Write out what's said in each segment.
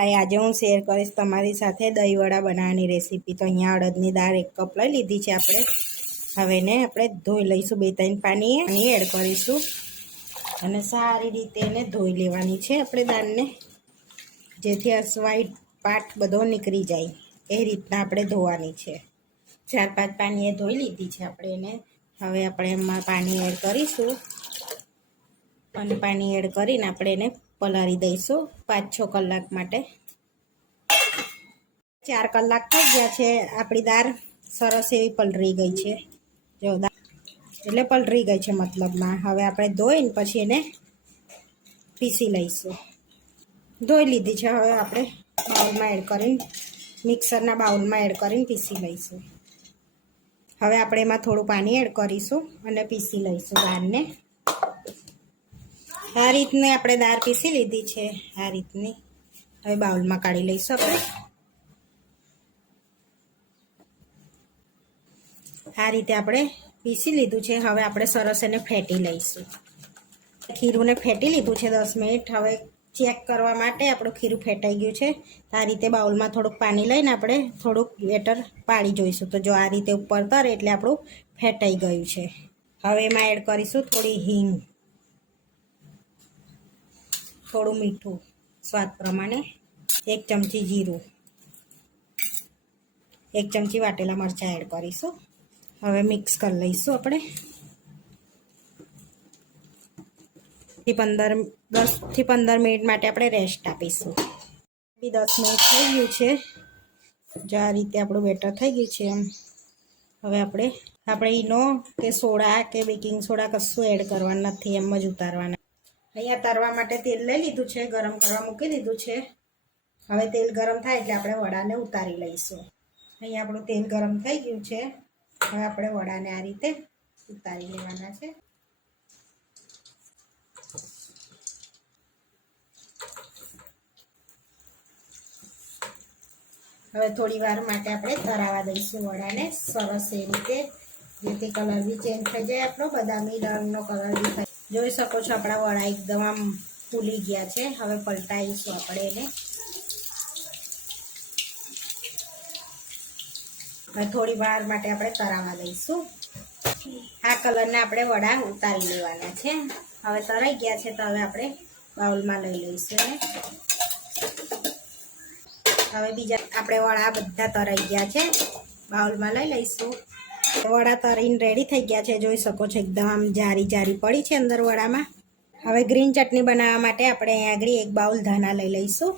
હાય આજે હું શેર કરીશ તમારી સાથે દહીંવડા બનાવવાની રેસીપી તો અહીંયા અડદની દાળ એક કપ લઈ લીધી છે આપણે. હવે એને આપણે ધોઈ લઈશું, બે ત્રણ પાણી અને એડ કરીશું. અને સારી રીતે એને ધોઈ લેવાની છે આપણે દાળને, જેથી અસવાઈટ પાટ બધો નીકળી જાય. એ રીતના આપણે ધોવાની છે. ચાર પાંચ પાણીએ ધોઈ લીધી છે આપણે એને. હવે આપણે એમાં પાણી એડ કરીશું. અને પાણી એડ કરીને આપણે એને પલાળી દઈશું પાંચ છ કલાક માટે. ચાર કલાક થઈ ગયા છે, આપણી દાળ સરસ એવી પલળી ગઈ છે. જો એટલે પલળી ગઈ છે મતલબમાં. હવે આપણે ધોઈને પછી એને પીસી લઈશું. ધોઈ લીધી છે, હવે આપણે બાઉલમાં એડ કરીને, મિક્સરના બાઉલમાં એડ કરીને પીસી લઈશું. હવે આપણે એમાં થોડું પાણી એડ કરીશું અને પીસી લઈશું દાળને. આ રીતની આપણે દાળ પીસી લીધી છે, આ રીતની. હવે બાઉલમાં કાઢી લઈશું આપણે. આ રીતે આપણે પીસી લીધું છે, હવે આપણે સરસ એને ફેટી લઈશું. ખીરુંને ફેટી લીધું છે દસ મિનિટ. હવે ચેક કરવા માટે આપણું ખીરું ફેટાઈ ગયું છે. આ રીતે બાઉલમાં થોડુંક પાણી લઈને આપણે થોડુંક બેટર પાડી જોઈશું. તો જો આ રીતે ઉપર તરે એટલે આપણું ફેટાઈ ગયું છે. હવે એમાં એડ કરીશું થોડી હિંગ. થોડું મીઠું સ્વાદ પ્રમાણે એક ચમચી જીરું, એક ચમચી વાટેલા મરચાં એડ કરીશું. હવે મિક્સ કરી લઈશું આપણે. થી પંદર દસથી પંદર મિનિટ માટે આપણે રેસ્ટ આપીશું. બી દસ મિનિટ થઈ ગયું છે. જો આ રીતે આપણું બેટર થઈ ગયું છે એમ. હવે આપણે આપણે ઈનો કે સોડા કે બેકિંગ સોડા કશું એડ કરવાનું નથી, એમ જ ઉતારવાના. અહીંયા તરવા માટે તેલ લઈ લીધું છે, ગરમ કરવા મૂકી દીધું છે. હવે તેલ ગરમ થાય એટલે આપણે વડાને ઉતારી લઈશું. અહીંયા આપણું તેલ ગરમ થઈ ગયું છે. હવે આપણે વડાને આ રીતે ઉતારી લેવાના છે. હવે થોડી વાર માટે આપણે તરાવા દઈશું વડાને. સરસ એ રીતે જેથી કલર બી ચેન્જ થઈ જાય. આપણો બદામી રંગનો કલર બી થાય જોઈ શકો છો, આપણા વડા એકદમ આમ ફૂલી ગયા છે. હવે પલટાવીશું આપણે એને. હવે થોડી વાર માટે આપણે તરાવા દઈશું. આ કલરને આપણે વડા ઉતારી લેવાના છે. હવે તરાઈ ગયા છે, તો હવે આપણે બાઉલમાં લઈ લઈશું હવે બીજા આપણે વડા બધા તરાઈ ગયા છે. બાઉલમાં લઈ લઈશું. વડા તરીને રેડી થઈ ગયા છે. જોઈ શકો છો એકદમ જારી જારી પડી છે અંદર વડામાં. હવે ગ્રીન ચટણી બનાવવા માટે આપણે અહીંયા આગળ એક બાઉલ ધાના લઈ લઈશું.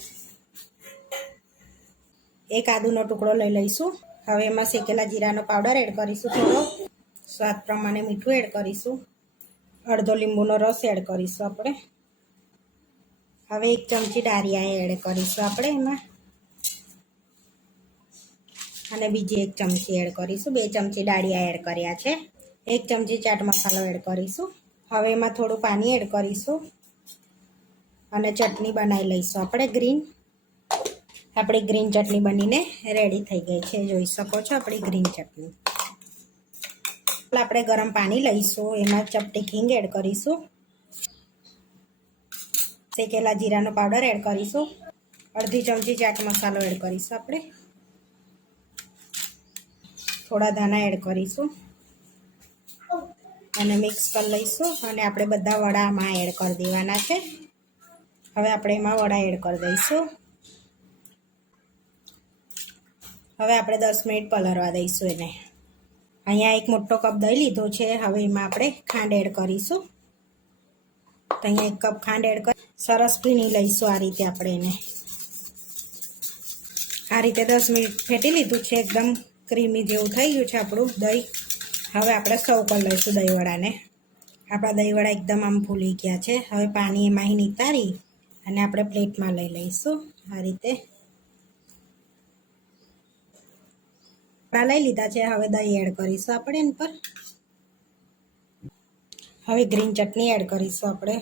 એક આદુનો ટુકડો લઈ લઈશું. હવે એમાં શેકેલા જીરાનો પાવડર એડ કરીશું થોડો. સ્વાદ પ્રમાણે મીઠું એડ કરીશું. અડધો લીંબુનો રસ એડ કરીશું આપણે. હવે એક ચમચી ડારિયા એડ કરીશું આપણે એમાં. અને બીજી એક ચમચી એડ કરીશું. બે ચમચી ડાળિયા એડ કર્યા છે. એક ચમચી ચાટ મસાલો એડ કરીશું. હવે એમાં થોડું પાણી એડ કરીશું. અને ચટણી બનાવી લઈશું આપણે. ગ્રીન. આપણી ગ્રીન ચટણી બનીને રેડી થઈ ગઈ છે. જોઈ શકો છો આપણી ગ્રીન ચટણી. આપણે ગરમ પાણી લઈશું. એમાં ચપટી ખીંગ એડ કરીશું. શેકેલા જીરાનો પાવડર એડ કરીશું. અડધી ચમચી ચાટ મસાલો એડ કરીશું આપણે. થોડા ધાણા એડ કરીશું. અને મિક્સ કરી લઈશું અને આપણે બધા વડામાં એડ કરી દેવાના છે. હવે આપણે એમાં વડા એડ કરી દઈશું. હવે આપણે દસ મિનિટ પલરવા દઈશું એને. અહીંયા એક મોટો કપ દહીં લીધો છે, હવે એમાં આપણે ખાંડ એડ કરીશું. તો અહીંયા એક કપ ખાંડ એડ કરી, સરસ પીણી લઈશું આ રીતે આપણે એને. આ રીતે દસ મિનિટ ફેટી લીધું છે, એકદમ ક્રીમી જેવું થઈ ગયું છે આપણું દહીં. હવે આપણે સર્વ કરી લઈશું દહીંવડાને. આપણા દહીંવડા એકદમ આમ ફૂલી ગયા છે. હવે પાણી એમાંથી નીતારી અને આપણે પ્લેટમાં લઈ લઈશું. આ રીતે. લઈ લીધા છે. હવે દહીં એડ કરીશું આપણે એની પર. હવે ગ્રીન ચટણી એડ કરીશું આપણે.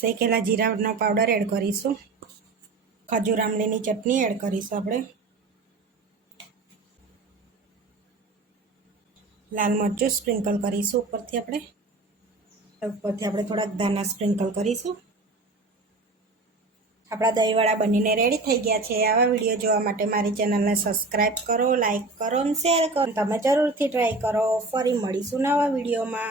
શેકેલા જીરાનો પાવડર એડ કરીશું. ખજૂર આમલીની ચટણી એડ કરીશું આપણે. લાલ મરચું સ્પ્રિંકલ કરીશું ઉપરથી આપણે. ઉપરથી આપણે થોડાક દાના સ્પ્રિંકલ કરીશું. આપણા દહીંવાળા બનીને રેડી થઈ ગયા છે. આવા વીડિયો જોવા માટે મારી ચેનલને સબસ્ક્રાઈબ કરો લાઇક કરો અને શેર કરો. તમે જરૂરથી ટ્રાય કરો. ફરી મળીશું નવા વિડીયોમાં.